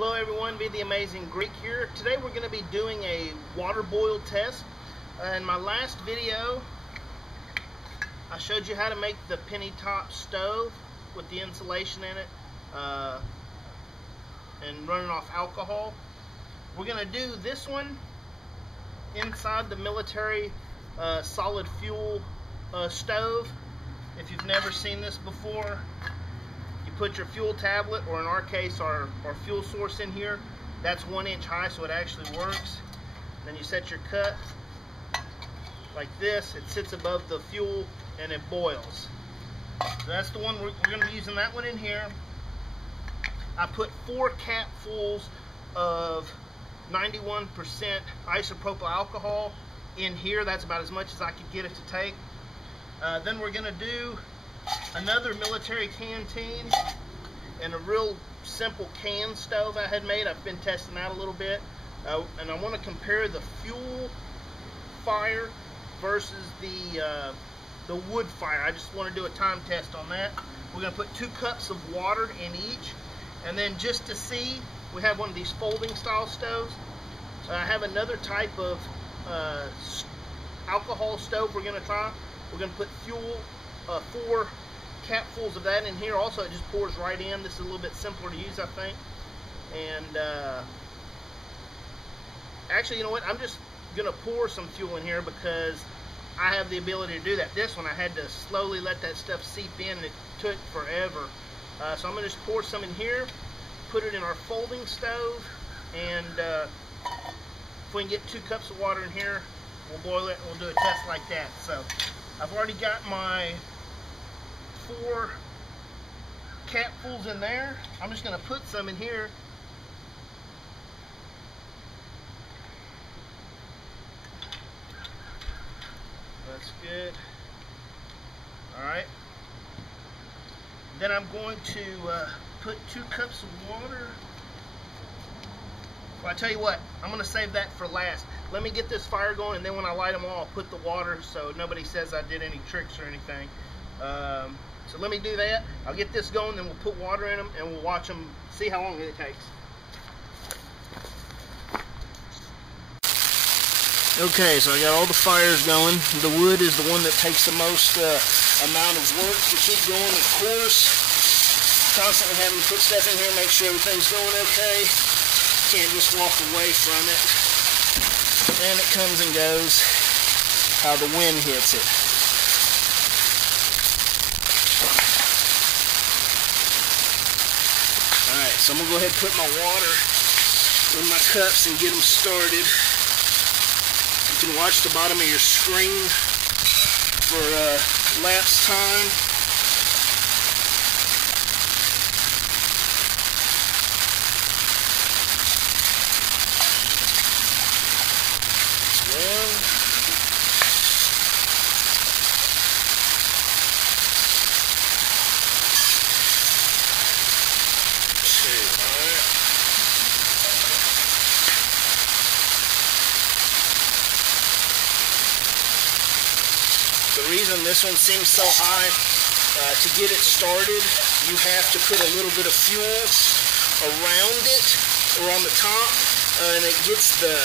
Hello everyone, Be the Amazing Greek here. Today we're going to be doing a water boil test. In my last video, I showed you how to make the penny top stove with the insulation in it and running off alcohol. We're going to do this one inside the military solid fuel stove. If you've never seen this before, you put your fuel tablet, or in our case our fuel source, in here. That's 1 inch high, so it actually works. Then you set your cut like this. It sits above the fuel and it boils. So that's the one we're going to be using, that one in here. I put 4 capfuls of 91% isopropyl alcohol in here. That's about as much as I could get it to take. Then we're going to do another military canteen and a real simple can stove I had made. I've been testing that a little bit, and I want to compare the fuel fire versus the wood fire. I just want to do a time test on that. We're going to put 2 cups of water in each, and then just to see, we have one of these folding style stoves. I have another type of alcohol stove we're going to try. We're going to put fuel, 4 capfuls of that in here. Also, it just pours right in. This is a little bit simpler to use, I think. And actually, you know what? I'm just going to pour some fuel in here because I have the ability to do that. This one, I had to slowly let that stuff seep in, and it took forever. So I'm going to just pour some in here, put it in our folding stove, and if we can get 2 cups of water in here, we'll boil it and we'll do a test like that. So I've already got my 4 capfuls in there. I'm just going to put some in here. That's good. Alright. Then I'm going to put 2 cups of water. Well, I tell you what, I'm going to save that for last. Let me get this fire going, and then when I light them all, I'll put the water so nobody says I did any tricks or anything. So let me do that. I'll get this going, then we'll put water in them, and we'll watch them, see how long it takes. Okay, so I got all the fires going. The wood is the one that takes the most amount of work to keep going, of course. Constantly having to put stuff in here, make sure everything's going okay. Can't just walk away from it. And it comes and goes how the wind hits it. Alright, so I'm going to go ahead and put my water in my cups and get them started. You can watch the bottom of your screen for lapse time. The reason this one seems so high, to get it started, you have to put a little bit of fuel around it or on the top, and it gets the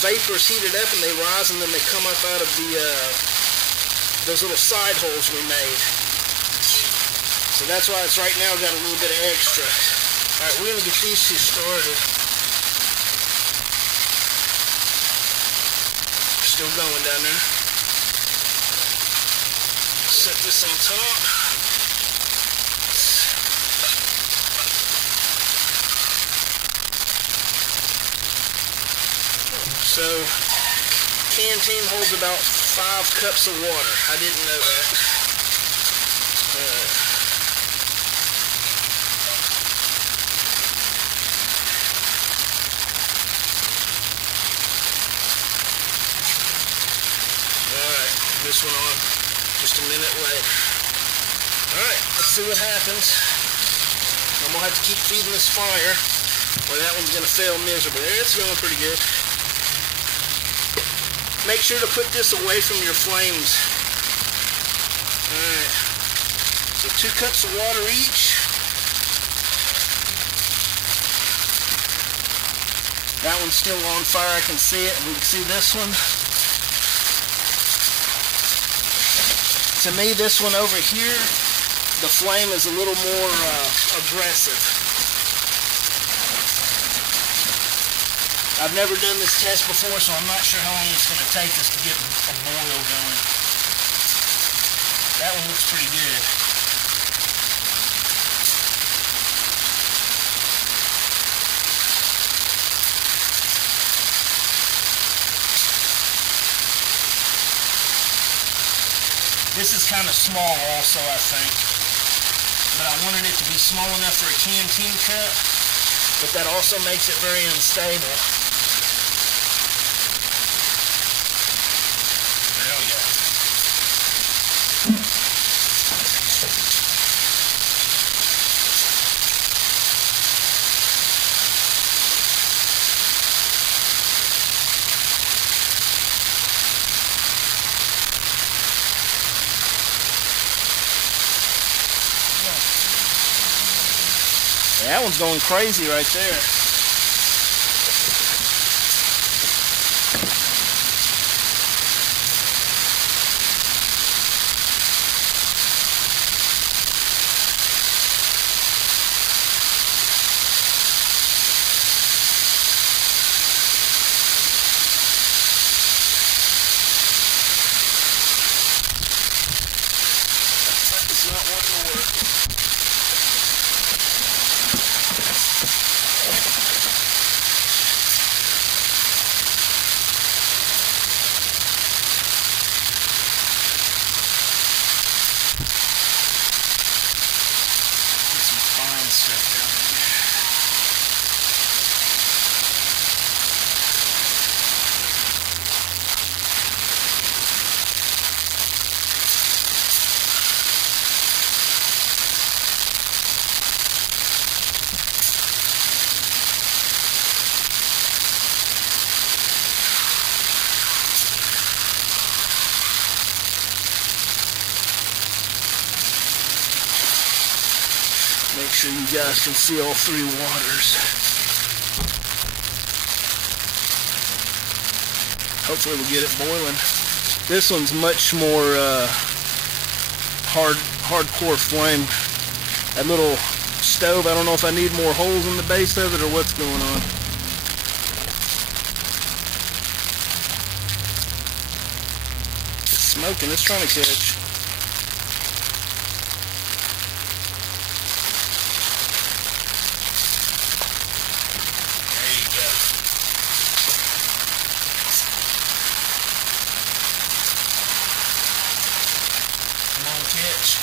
vapors heated up and they rise, and then they come up out of those little side holes we made. So that's why it's right now got a little bit of extra. Alright, we're going to get these 2 started. Still going down there. Set this on top. So, canteen holds about 5 cups of water. I didn't know that. Alright, this one on just a minute later. Alright, let's see what happens. I'm going to have to keep feeding this fire, or that one's going to fail miserably. It's going pretty good. Make sure to put this away from your flames. Alright, so 2 cups of water each. That one's still on fire. I can see it. We can see this one. To me, this one over here, the flame is a little more aggressive. I've never done this test before, so I'm not sure how long it's going to take us to get a boil going. That one looks pretty good. This is kind of small also, I think. But I wanted it to be small enough for a canteen cup, but that also makes it very unstable. There we go. That one's going crazy right there. It's not wanting to work. Make sure you guys can see all three waters. Hopefully we'll get it boiling. This one's much more hardcore flame. That little stove, I don't know if I need more holes in the base of it or what's going on. It's smoking, it's trying to catch. Catch.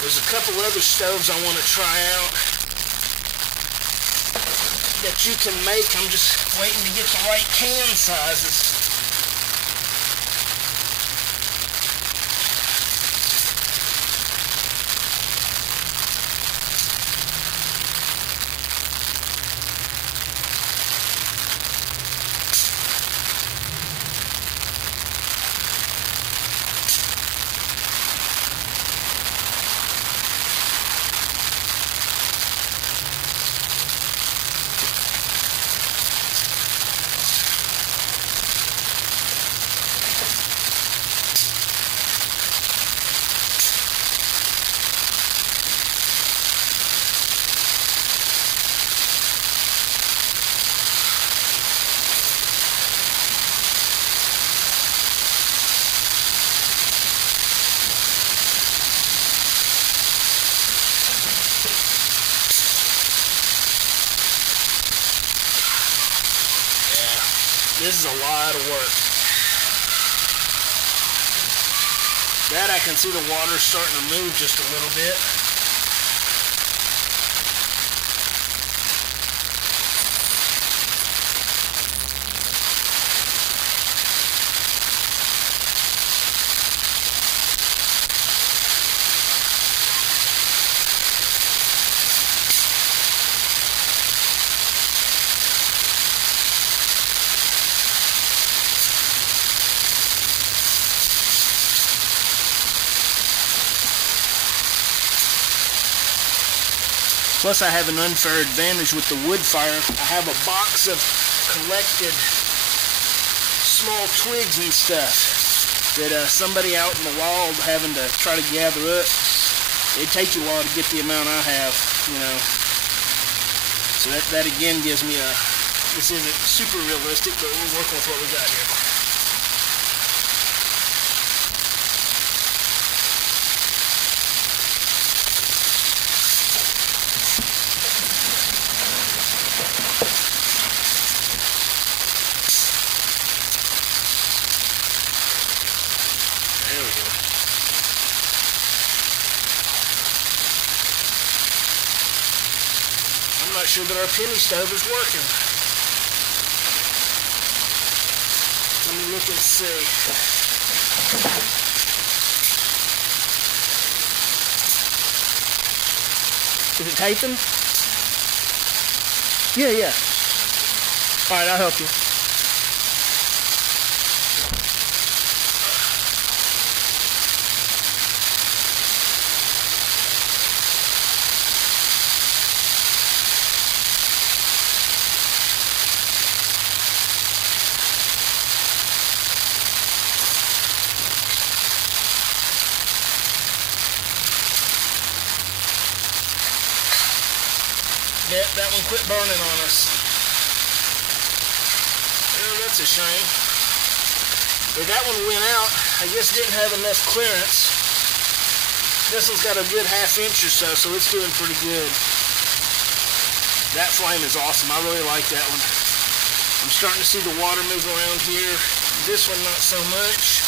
There's a couple other stoves I want to try out that you can make. I'm just waiting to get the right can sizes. This is a lot of work. That I can see the water starting to move just a little bit. Plus I have an unfair advantage with the wood fire. I have a box of collected small twigs and stuff that somebody out in the wild having to try to gather up. It takes you a while to get the amount I have, you know. So that again gives me a, this isn't super realistic, but we're working with what we got here. There we go. I'm not sure that our penny stove is working. Let me look and see. Is it taping? Yeah. Alright, I'll help you. Yep, that one quit burning on us. Oh, that's a shame. But that one went out. I guess didn't have enough clearance. This one's got a good ½ inch or so, so it's doing pretty good. That flame is awesome. I really like that one. I'm starting to see the water move around here. This one not so much.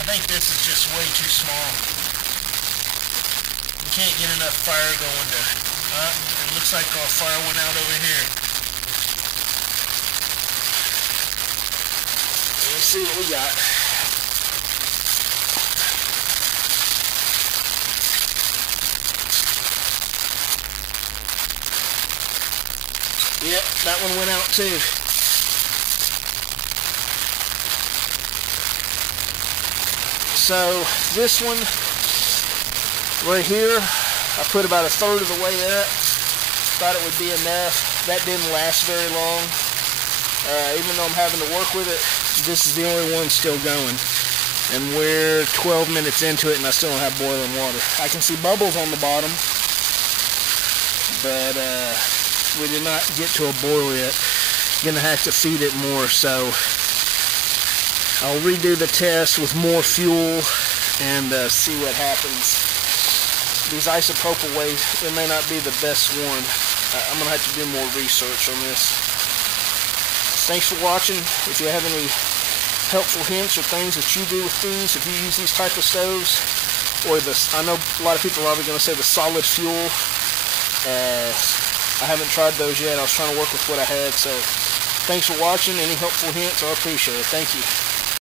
I think this is just way too small. We can't get enough fire going to, it looks like our fire went out over here. Let's see what we got. Yep, that one went out too. So this one right here, I put about 1/3 of the way up. Thought it would be enough. That didn't last very long. Even though I'm having to work with it, this is the only one still going. And we're 12 minutes into it and I still don't have boiling water. I can see bubbles on the bottom, but we did not get to a boil yet. Gonna have to feed it more, so I'll redo the test with more fuel and see what happens. These isopropyl ways, it may not be the best one. I'm going to have to do more research on this. Thanks for watching. If you have any helpful hints or things that you do with these, if you use these type of stoves, or this, I know a lot of people are probably going to say the solid fuel. I haven't tried those yet. I was trying to work with what I had. So thanks for watching. Any helpful hints, I appreciate it. Thank you.